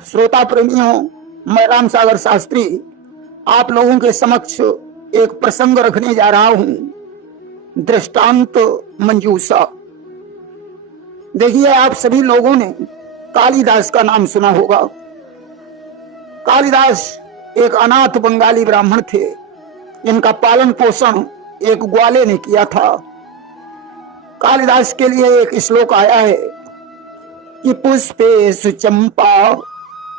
श्रोता प्रेमियों, मैं राम सागर शास्त्री आप लोगों के समक्ष एक प्रसंग रखने जा रहा हूं, दृष्टांत मंजूषा। देखिए, आप सभी लोगों ने कालिदास का नाम सुना होगा। कालिदास एक अनाथ बंगाली ब्राह्मण थे। इनका पालन पोषण एक ग्वाले ने किया था। कालिदास के लिए एक श्लोक आया है कि पुष्पेषु चंपा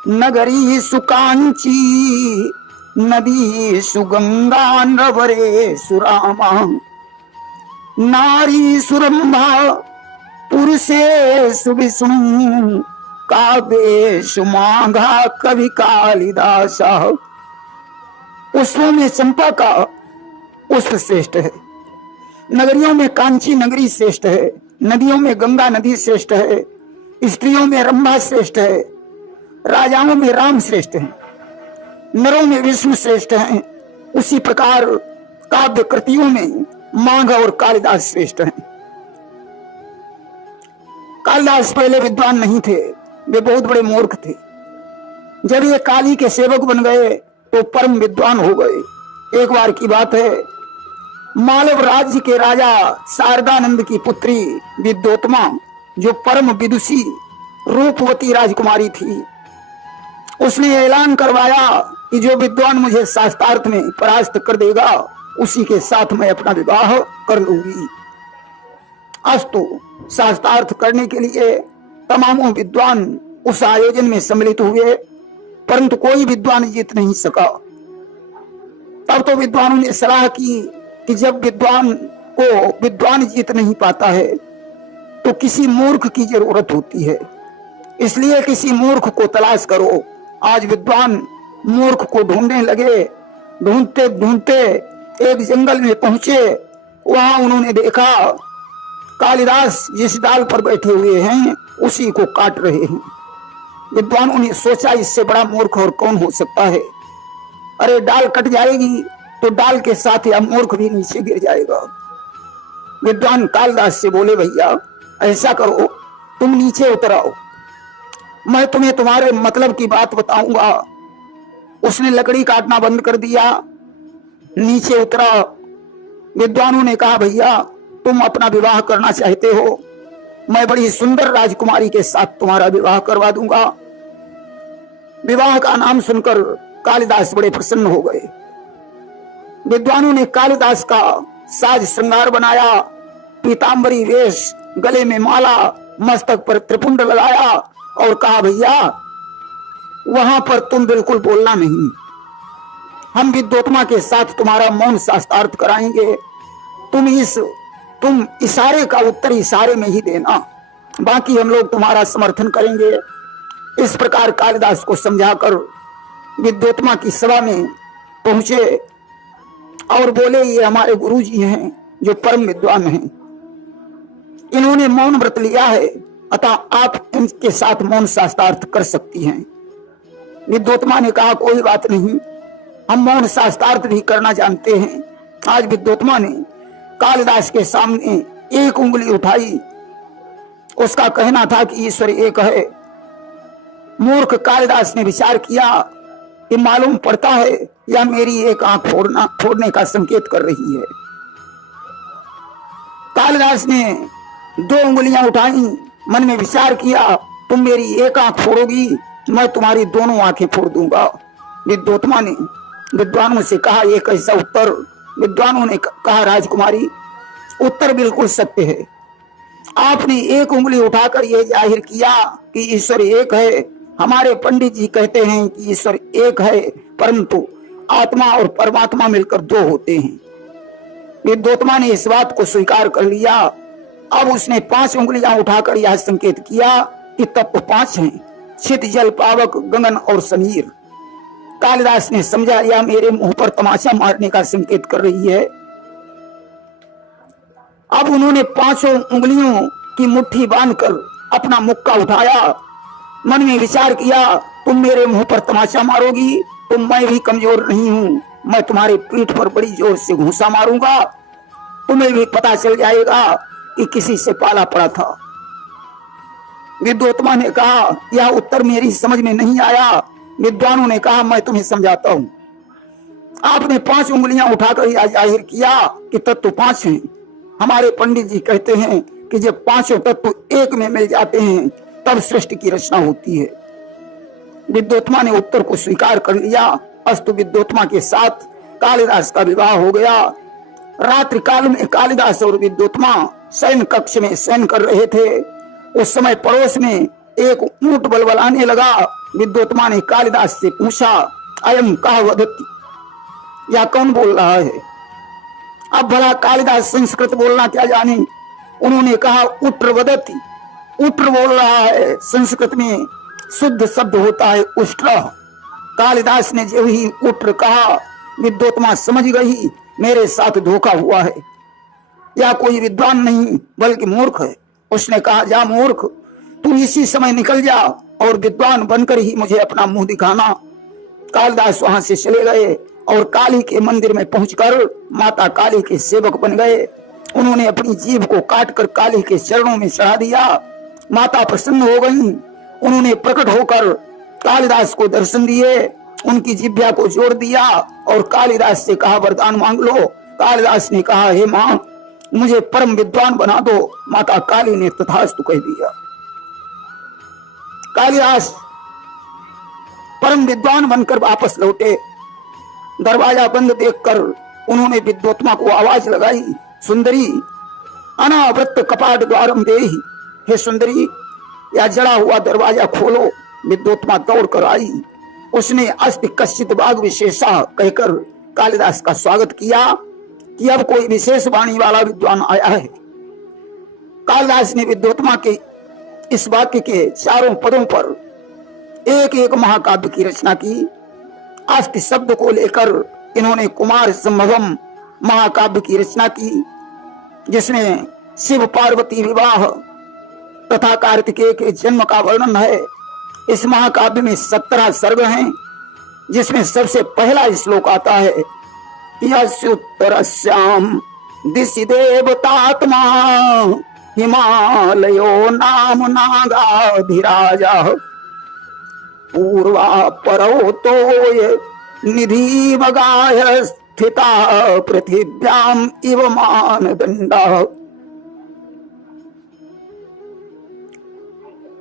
नगरी सुकांची नदी सुगंगा नवरे सुरामा नारी सुरंभा पुरुषे सुविष्णु काव्ये सुमाघा कवि कालिदास। पुष्पों में चंपा का पुष्प श्रेष्ठ है, नगरियों में कांची नगरी श्रेष्ठ है, नदियों में गंगा नदी श्रेष्ठ है, स्त्रियों में रंभा श्रेष्ठ है, राजाओं में राम श्रेष्ठ है, नरों में विष्णु श्रेष्ठ हैं। उसी प्रकार काव्य कृतियों में माघ और कालिदास श्रेष्ठ हैं। कालिदास पहले विद्वान नहीं थे, वे बहुत बड़े मूर्ख थे। जब ये काली के सेवक बन गए तो परम विद्वान हो गए। एक बार की बात है, मालव राज्य के राजा शारदानंद की पुत्री विद्योत्मा, जो परम विदुषी रूपवती राजकुमारी थी, उसने ऐलान करवाया कि जो विद्वान मुझे शास्त्रार्थ में परास्त कर देगा उसी के साथ मैं अपना विवाह कर लूंगी। अस्तु, शास्त्रार्थ करने के लिए तमामों विद्वान उस आयोजन में सम्मिलित हुए, परंतु कोई विद्वान जीत नहीं सका। तब तो विद्वानों ने सलाह की कि जब विद्वान जीत नहीं पाता है तो किसी मूर्ख की जरूरत होती है, इसलिए किसी मूर्ख को तलाश करो। आज विद्वान मूर्ख को ढूंढने लगे। ढूंढते ढूंढते एक जंगल में पहुंचे। वहां उन्होंने देखा कालिदास जिस डाल पर बैठे हुए हैं उसी को काट रहे हैं। विद्वानों ने सोचा, इससे बड़ा मूर्ख और कौन हो सकता है। अरे, डाल कट जाएगी तो डाल के साथ या मूर्ख भी नीचे गिर जाएगा। विद्वान कालिदास से बोले, भैया ऐसा करो, तुम नीचे उतर आओ, मैं तुम्हें तुम्हारे मतलब की बात बताऊंगा। उसने लकड़ी काटना बंद कर दिया, नीचे उतरा। विद्वानों ने कहा, भैया तुम अपना विवाह करना चाहते हो, मैं बड़ी सुंदर राजकुमारी के साथ तुम्हारा विवाह करवा दूंगा। विवाह का नाम सुनकर कालिदास बड़े प्रसन्न हो गए। विद्वानों ने कालिदास का साज श्रृंगार बनाया, पीतांबरी वेश, गले में माला, मस्तक पर त्रिपुंड लगाया और कहा, भैया वहां पर तुम बिल्कुल बोलना नहीं, हम विद्योत्मा के साथ तुम्हारा मौन शास्त्रार्थ कराएंगे। तुम इशारे का उत्तर इशारे में ही देना, बाकी हम लोग तुम्हारा समर्थन करेंगे। इस प्रकार कालिदास को समझाकर विद्योत्मा की सभा में पहुंचे और बोले, ये हमारे गुरु जी हैं जो परम विद्वान हैं, इन्होंने मौन व्रत लिया है, अतः आप इनके साथ मौन शास्त्रार्थ कर सकती हैं। विद्योत्मा ने कहा, कोई बात नहीं, हम मौन शास्त्रार्थ भी करना जानते हैं। आज विद्योत्मा ने कालिदास के सामने एक उंगली उठाई। उसका कहना था कि ईश्वर एक है। मूर्ख कालिदास ने विचार किया कि मालूम पड़ता है या मेरी एक आंख फोड़ने का संकेत कर रही है। कालिदास ने दो उंगलियां उठाई, मन में विचार किया, तुम मेरी एक आंख फोड़ोगी, मैं तुम्हारी दोनों आंखें फोड़ दूंगा। विद्योत्मा ने विद्वानों से कहा, एक ऐसा उत्तर। विद्वानों ने कहा, राजकुमारी उत्तर बिल्कुल सत्य है। आपने एक उंगली उठाकर यह जाहिर किया कि ईश्वर एक है। हमारे पंडित जी कहते हैं कि ईश्वर एक है, परंतु आत्मा और परमात्मा मिलकर दो होते हैं। विद्योत्मा ने इस बात को स्वीकार कर लिया। अब उसने 5 उंगलियां उठाकर यह संकेत किया कि तत्व 5 हैं, छित, जल, पावक, गगन और समीर। कालिदास ने समझा, यह मेरे मुंह पर तमाचा मारने का संकेत कर रही है। अब उन्होंने 5 उंगलियों की मुट्ठी बांधकर अपना मुक्का उठाया, मन में विचार किया, तुम मेरे मुंह पर तमाचा मारोगी तो मैं भी कमजोर नहीं हूं, मैं तुम्हारे पीठ पर बड़ी जोर से घूंसा मारूंगा, तुम्हें भी पता चल जाएगा कि किसी से पाला पड़ा था। विद्वोत्तमा ने कहा, यह उत्तर मेरी समझ में नहीं आया। विद्वानों ने कहा, मैं तुम्हें समझाता हूं। आपने 5 उंगलियां उठाकर यह जाहिर किया कि तत्व 5 हैं। हमारे पंडित जी कहते हैं कि जब 5 तत्व एक में मिल जाते हैं तब सृष्टि की रचना होती है। विद्वोत्तमा ने उत्तर को स्वीकार कर लिया। अस्तु विद्वोत्तमा के साथ कालिदास का विवाह हो गया। रात्रि काल में कालिदास और विद्वोत्तमा शयन कक्ष में शयन कर रहे थे। उस समय पड़ोस में एक ऊंट बलबलाने लगा। विद्वोत्तमा ने कालिदास से पूछा, अयम कह वदति, या कौन बोल रहा है? अब भला कालिदास संस्कृत बोलना क्या जाने। उन्होंने कहा, उट्र वदति, उट्र बोल रहा है। संस्कृत में शुद्ध शब्द होता है उष्ट्र। कालिदास ने जब ही उट्र कहा, विद्वोत्तमा समझ गई मेरे साथ धोखा हुआ है, या कोई विद्वान नहीं बल्कि मूर्ख है। उसने कहा, जा मूर्ख, तू इसी समय निकल जा और विद्वान बनकर ही मुझे अपना मुंह दिखाना। कालिदास वहां से चले गए और काली के मंदिर में पहुंचकर माता काली के सेवक बन गए। उन्होंने अपनी जीभ को काटकर काली के चरणों में चढ़ा दिया। माता प्रसन्न हो गई। उन्होंने प्रकट होकर कालिदास को दर्शन दिए, उनकी जिह्वा को जोड़ दिया और कालिदास से कहा, वरदान मांग लो। कालिदास ने कहा, हे मां, मुझे परम विद्वान बना दो। माता काली ने तथास्तु कह दिया। कालिदास परम विद्वान बनकर वापस लौटे। दरवाजा बंद देखकर उन्होंने विद्वोत्तमा को आवाज लगाई, सुंदरी, अनावृत कपाट द्वारम देहि, हे सुंदरी, या जड़ा हुआ दरवाजा खोलो। विद्वोत्तमा दौड़ कर आई। उसने अस्ति कश्चित भाग विशेषा कहकर कालिदास का स्वागत किया कि अब कोई विशेष वाणी वाला विद्वान आया है। कालिदास ने विद्वोत्तमा के इस वाक्य के चारों पदों पर एक एक महाकाव्य की रचना की। अस्ति शब्द को लेकर इन्होंने कुमार संभवम महाकाव्य की रचना की, जिसमें शिव पार्वती विवाह तथा कार्तिकेय के जन्म का वर्णन है। इस महाकाव्य में 17 सर्ग हैं, जिसमें सबसे पहला श्लोक आता है, यस्युत्तरस्याम दिशि देवतात्मा हिमालयो नाम नागाधिराजा पूर्वा परो तो निधि बगाय स्थिता पृथिव्याम इव मानदंडा।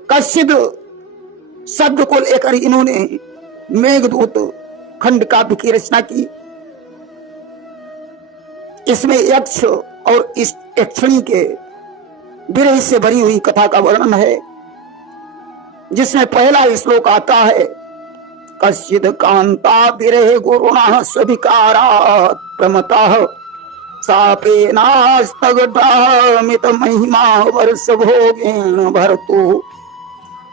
कश्चिद शब्द को लेकर इन्होंने मेघदूत खंड काव्य की रचना की। इसमें यक्ष और इस यक्षिणी के विरह से भरी हुई कथा का वर्णन है, जिसमें पहला श्लोक आता है, कश्चिद कांता विरह गुरुणः स्विकारात् प्रमतः सापेनास्तगडामित महिमा वर्ष भोगेन भरतु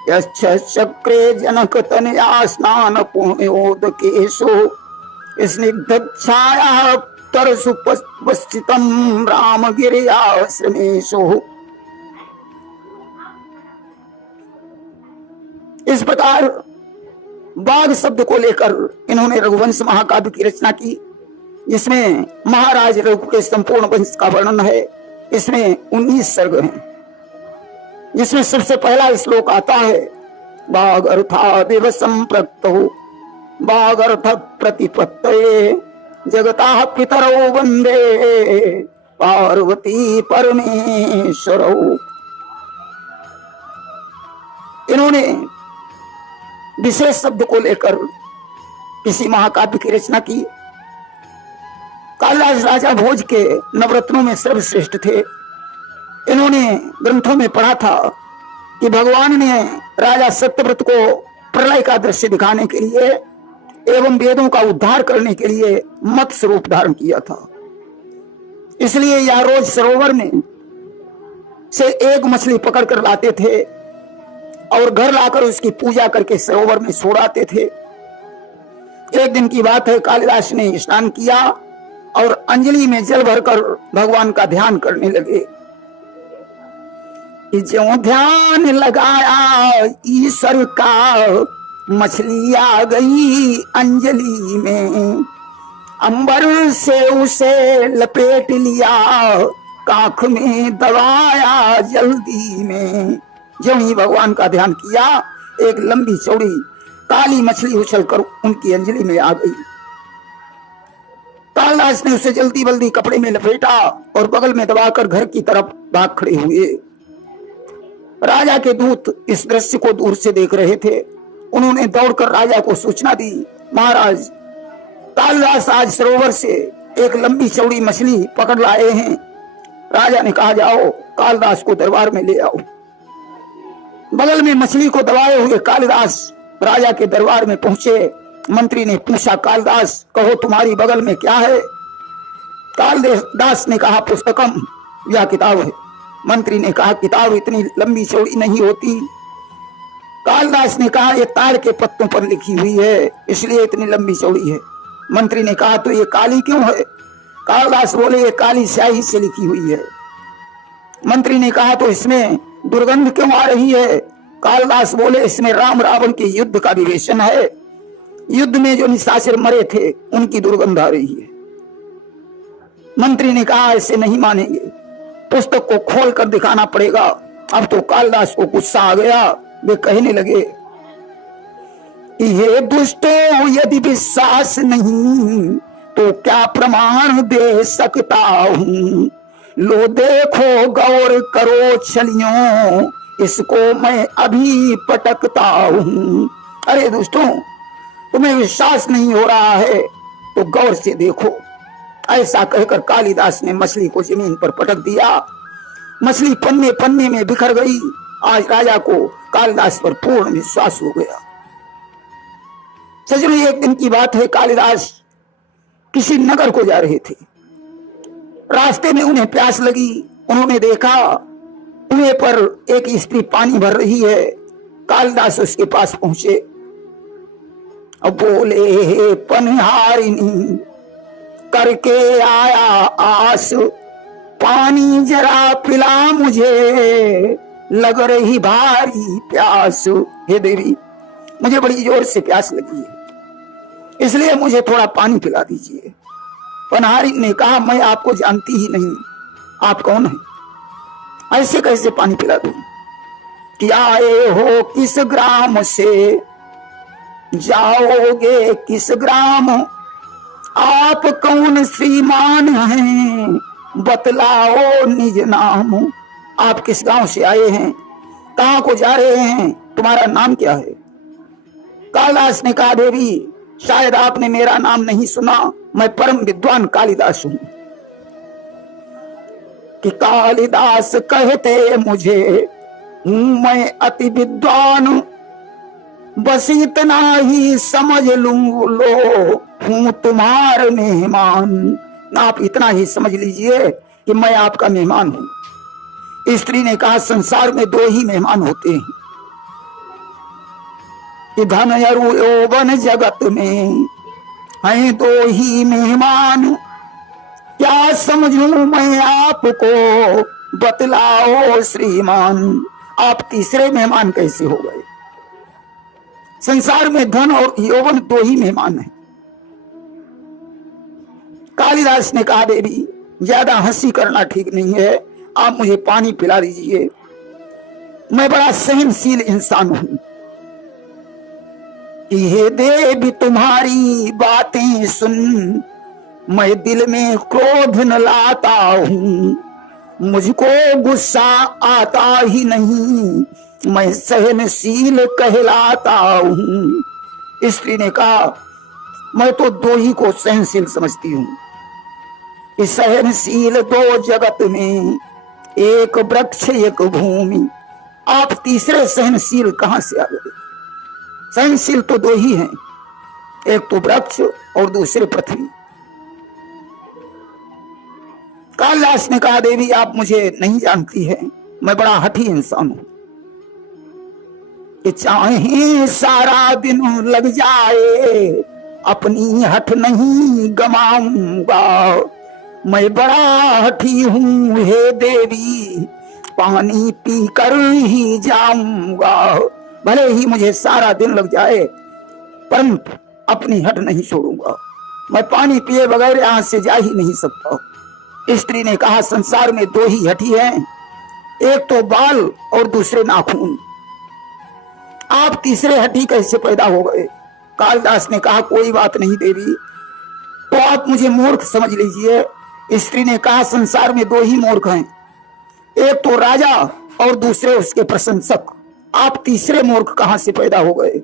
यश्चक्रे जनक तनया स्नान पुण्योदकेषु स्निग्धच्छाया तरसु पश्चितं रामगिर्याश्रमेषु। इस प्रकार बाघ शब्द को लेकर इन्होंने रघुवंश महाकाव्य की रचना की, जिसमें महाराज रघु के संपूर्ण वंश का वर्णन है। इसमें 19 सर्ग हैं, जिसमें सबसे पहला श्लोक आता है, बाघ अर्थादिव संप्रक्तो बाघ अर्थ प्रतिपत्तये जगता पितरौ वंदे पार्वती परमेश्वरौ। इन्होंने विशेष शब्द को लेकर किसी महाकाव्य की रचना की। कालिदास राजा भोज के नवरत्नों में सर्वश्रेष्ठ थे। इन्होंने ग्रंथों में पढ़ा था कि भगवान ने राजा सत्यव्रत को प्रलय का दृश्य दिखाने के लिए एवं वेदों का उद्धार करने के लिए मत्स्य रूप धारण किया था। इसलिए यह रोज सरोवर में से एक मछली पकड़ कर लाते थे और घर लाकर उसकी पूजा करके सरोवर में छोड़ाते थे। एक दिन की बात है, कालिदास ने स्नान किया और अंजलि में जल भरकर भगवान का ध्यान करने लगे। जो ध्यान लगाया ईश्वर का, मछली आ गई अंजलि में, अंबर से उसे लपेट लिया, काख में दबाया जल्दी में, ज्यों ही भगवान का ध्यान किया, एक लंबी चौड़ी काली मछली उछलकर उनकी अंजलि में आ गई। कालिदास ने उसे जल्दी बल्दी कपड़े में लपेटा और बगल में दबाकर घर की तरफ भाग खड़े हुए। राजा के दूत इस दृश्य को दूर से देख रहे थे। उन्होंने दौड़कर राजा को सूचना दी, महाराज, कालिदास आज सरोवर से एक लंबी चौड़ी मछली पकड़ लाए हैं। राजा ने कहा, जाओ कालिदास को दरबार में ले आओ। बगल में मछली को दबाए हुए कालिदास राजा के दरबार में पहुंचे। मंत्री ने पूछा, कालिदास, कहो तुम्हारी बगल में क्या है? कालिदास ने कहा, पुस्तकम, यह किताब है। मंत्री ने कहा, किताब इतनी लंबी चौड़ी नहीं होती। कालिदास ने कहा, ये ताड़ के पत्तों पर लिखी हुई है, इसलिए इतनी लंबी चौड़ी है। मंत्री ने कहा, तो ये काली क्यों है? कालिदास बोले, ये काली स्याही से लिखी हुई है। मंत्री ने कहा, तो इसमें दुर्गंध क्यों आ रही है? कालिदास बोले, इसमें राम रावण के युद्ध का विवेचन है। युद्ध में जो निशाचर मरे थे उनकी दुर्गंध आ रही है। मंत्री ने कहा, ऐसे नहीं मानेंगे, पुस्तक को खोल कर दिखाना पड़ेगा। अब तो कालिदास को गुस्सा आ गया। वे कहने लगे, ये दुष्टों, यदि विश्वास नहीं तो क्या प्रमाण दे सकता हूं? लो देखो, गौर करो छलियों, इसको मैं अभी पटकता हूं। अरे दुष्टों, तुम्हें विश्वास नहीं हो रहा है तो गौर से देखो। ऐसा कहकर कालिदास ने मछली को जमीन पर पटक दिया। मछली पन्ने पन्ने में बिखर गई। आज राजा को कालिदास पर पूर्ण विश्वास हो गया। सजनों, एक दिन की बात है, कालिदास किसी नगर को जा रहे थे। रास्ते में उन्हें प्यास लगी। उन्होंने देखा कुएं पर एक स्त्री पानी भर रही है। कालिदास उसके पास पहुंचे। अब बोले, पनिहारिणी करके आया आस, पानी जरा पिला मुझे, लग रही भारी प्यास। हे देवी, मुझे बड़ी जोर से प्यास लगी है, इसलिए मुझे थोड़ा पानी पिला दीजिए। पनिहारिणी ने कहा, मैं आपको जानती ही नहीं, आप कौन हैं? ऐसे कैसे पानी पिला दूं? कि आए हो किस ग्राम से, जाओगे किस ग्राम, आप कौन श्रीमान हैं, बतलाओ निज नाम। आप किस गांव से आए हैं, कहां को जा रहे हैं, तुम्हारा नाम क्या है? कालिदास ने कहा, देवी, शायद आपने मेरा नाम नहीं सुना, मैं परम विद्वान कालिदास हूं। कि कालिदास कहते मुझे, हूं मैं अति विद्वान, बस इतना ही समझ लूं, लो हूं तुम्हारे मेहमान। आप इतना ही समझ लीजिए कि मैं आपका मेहमान हूं। स्त्री ने कहा, संसार में दो ही मेहमान होते हैं, कि धन अरु यौवन जगत में हैं दो ही मेहमान। क्या समझूं मैं आपको, बतलाओ श्रीमान। आप तीसरे मेहमान कैसे हो गए? संसार में धन और यौवन दो ही मेहमान हैं। कालिदास ने कहा, देवी, ज्यादा हंसी करना ठीक नहीं है, आप मुझे पानी पिला दीजिए, मैं बड़ा सहनशील इंसान हूं। हे देवी, तुम्हारी बातें सुन मैं दिल में क्रोध न लाता हूं, मुझको गुस्सा आता ही नहीं, मैं सहनशील कहलाता हूं। स्त्री ने कहा, मैं तो दो ही को सहनशील समझती हूं, कि सहनशील दो जगत में, एक वृक्ष एक भूमि। आप तीसरे सहनशील कहां से आ गए? सहनशील तो दो ही हैं, एक तो वृक्ष और दूसरे पृथ्वी। कालिदास ने कहा, देवी, आप मुझे नहीं जानती है, मैं बड़ा हठी इंसान हूं, कि चाहे सारा दिन लग जाए, अपनी हठ नहीं गमाऊंगा। मैं बड़ा हठी हूं, हे देवी, पानी पी कर ही जाऊंगा। भले ही मुझे सारा दिन लग जाए, परंतु अपनी हठ नहीं छोड़ूंगा। मैं पानी पिए बगैर यहां से जा ही नहीं सकता। स्त्री ने कहा, संसार में दो ही हठी हैं, एक तो बाल और दूसरे नाखून, आप तीसरे हड्डी कैसे पैदा हो गए? कालिदास ने कहा कोई बात नहीं देवी, तो आप मुझे मूर्ख समझ लीजिए। स्त्री ने कहा संसार में दो ही मूर्ख हैं, एक तो राजा और दूसरे उसके प्रशंसक, आप तीसरे मूर्ख कहां से पैदा हो गए?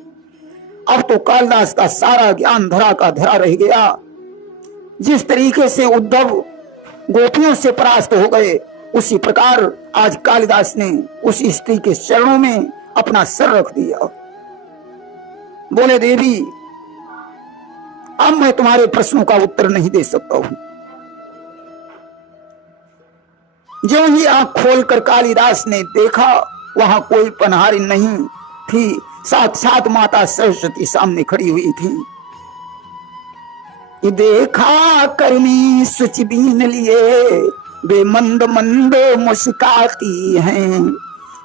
अब तो कालिदास का सारा ज्ञान धरा का धरा रह गया। जिस तरीके से उद्धव गोपियों से परास्त हो गए, उसी प्रकार आज कालिदास ने उस स्त्री के चरणों में अपना सर रख दिया। बोले देवी, अब मैं तुम्हारे प्रश्नों का उत्तर नहीं दे सकता हूं। जो ही आंख खोलकर कालिदास ने देखा, वहां कोई पनहारी नहीं थी, साक्षात माता सरस्वती सामने खड़ी हुई थी। देखा करनी सुच बीन लिए, वे मंद मंद मुस्काती हैं,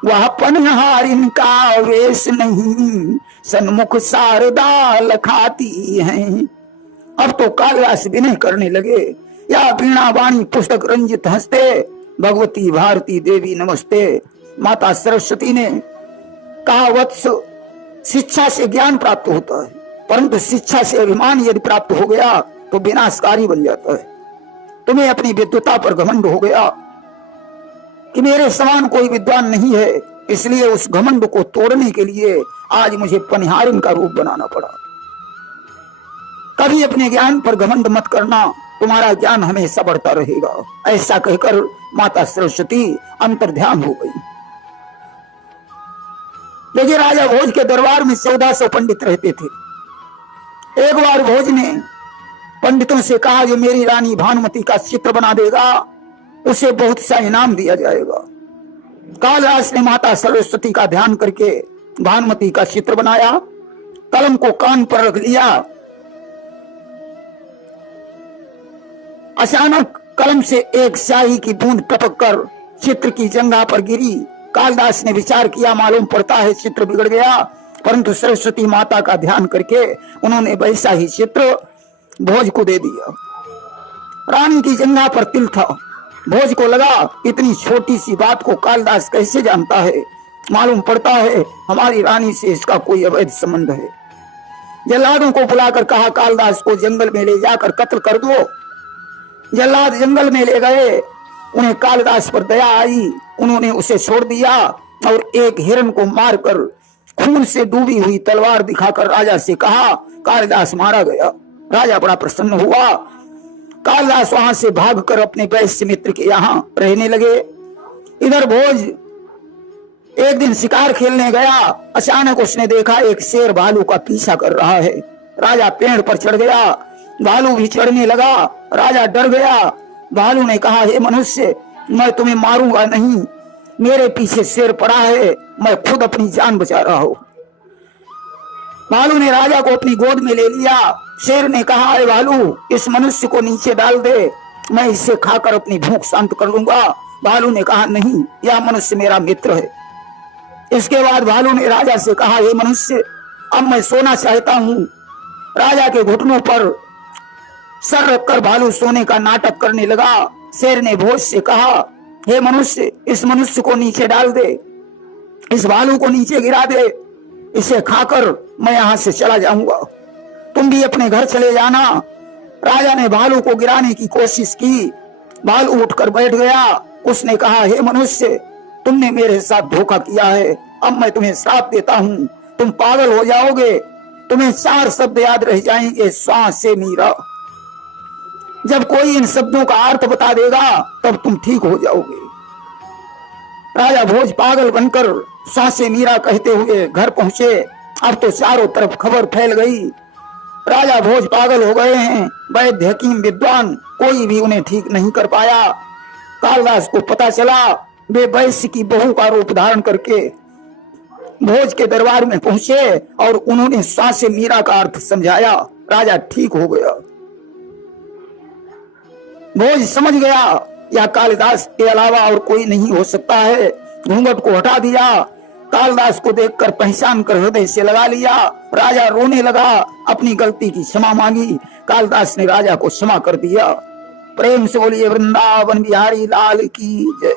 वह पनहारिन का वेश नहीं, सन्मुख शारदा लखाती हैं। अब तो कालिदास विनय करने लगे, या वीणा वाणी पुस्तक रंजित हंसते, भगवती भारती देवी नमस्ते। माता सरस्वती ने कहा वत्स, शिक्षा से ज्ञान प्राप्त होता है, परंतु शिक्षा से अभिमान यदि प्राप्त हो गया तो विनाशकारी बन जाता है। तुम्हें अपनी विद्वता पर घमंड हो गया कि मेरे समान कोई विद्वान नहीं है, इसलिए उस घमंड को तोड़ने के लिए आज मुझे पनिहारिन का रूप बनाना पड़ा। कभी अपने ज्ञान पर घमंड मत करना, तुम्हारा ज्ञान हमेशा बढ़ता रहेगा। ऐसा कहकर माता सरस्वती अंतर्ध्यान हो गई। देखिए, राजा भोज के दरबार में 1400 पंडित रहते थे। एक बार भोज ने पंडितों से कहा जो मेरी रानी भानुमति का चित्र बना देगा उसे बहुत सा इनाम दिया जाएगा। कालिदास ने माता सरस्वती का ध्यान करके भानुमति का चित्र बनाया, कलम को कान पर रख लिया। अचानक कलम से एक स्याही की बूंद टपक कर चित्र की जंघा पर गिरी। कालिदास ने विचार किया, मालूम पड़ता है चित्र बिगड़ गया, परंतु सरस्वती माता का ध्यान करके उन्होंने वैसा ही चित्र भोज को दे दिया। रानी की जंघा पर तिल था। भोज को लगा इतनी छोटी सी बात को कालिदास कैसे जानता है, मालूम पड़ता है हमारी रानी से इसका कोई अवैध संबंध है। जल्लादों को बुलाकर कहा कालिदास को जंगल में ले जाकर कत्ल कर दो। जल्लाद जंगल में ले गए, उन्हें कालिदास पर दया आई, उन्होंने उसे छोड़ दिया और एक हिरण को मारकर खून से डूबी हुई तलवार दिखाकर राजा से कहा कालिदास मारा गया। राजा बड़ा प्रसन्न हुआ। कालिदास वहां से भागकर अपने वैश्य मित्र के यहाँ रहने लगे। इधर भोज एक दिन शिकार खेलने गया। अचानक उसने देखा एक शेर भालू का पीछा कर रहा है। राजा पेड़ पर चढ़ गया, भालू भी चढ़ने लगा। राजा डर गया। भालू ने कहा हे मनुष्य, मैं तुम्हें मारूंगा नहीं, मेरे पीछे शेर पड़ा है, मैं खुद अपनी जान बचा रहा हूं। भालू ने राजा को अपनी गोद में ले लिया। शेर ने कहा हे भालू, इस मनुष्य को नीचे डाल दे, मैं इसे खाकर अपनी भूख शांत कर लूंगा। भालू ने कहा नहीं, यह मनुष्य मेरा मित्र है। इसके बाद भालू ने राजा से कहा हे मनुष्य, अब मैं सोना चाहता हूं। राजा के घुटनों पर सर रखकर भालू सोने का नाटक करने लगा। शेर ने भोज से कहा हे मनुष्य, इस मनुष्य को नीचे डाल दे, इस भालू को नीचे गिरा दे, इसे खाकर मैं यहां से चला जाऊंगा, तुम भी अपने घर चले जाना। राजा ने भालू को गिराने की कोशिश की। भालू उठकर बैठ गया। उसने कहा हे मनुष्य, तुमने मेरे साथ धोखा किया है, अब मैं तुम्हें श्राप देता हूं, तुम पागल हो जाओगे। तुम्हें 4 शब्द याद रह जाएंगे, श्वास से मीरा। जब कोई इन शब्दों का अर्थ बता देगा तब तुम ठीक हो जाओगे। राजा भोज पागल बनकर श्वास से मीरा कहते हुए घर पहुंचे। अब तो चारों तरफ खबर फैल गई, राजा भोज पागल हो गए हैं। वैद्य हकीम विद्वान कोई भी उन्हें ठीक नहीं कर पाया। कालिदास को पता चला। वे वैश्य की बहू का रूप धारण करके भोज के दरबार में पहुंचे और उन्होंने श्वास से मीरा का अर्थ समझाया। राजा ठीक हो गया। भोज समझ गया या कालिदास के अलावा और कोई नहीं हो सकता है। घूंघट को हटा दिया। कालिदास को देखकर पहचान कर हृदय से लगा लिया। राजा रोने लगा, अपनी गलती की क्षमा मांगी। कालिदास ने राजा को क्षमा कर दिया। प्रेम से बोलिए वृंदावन बिहारी लाल की जय।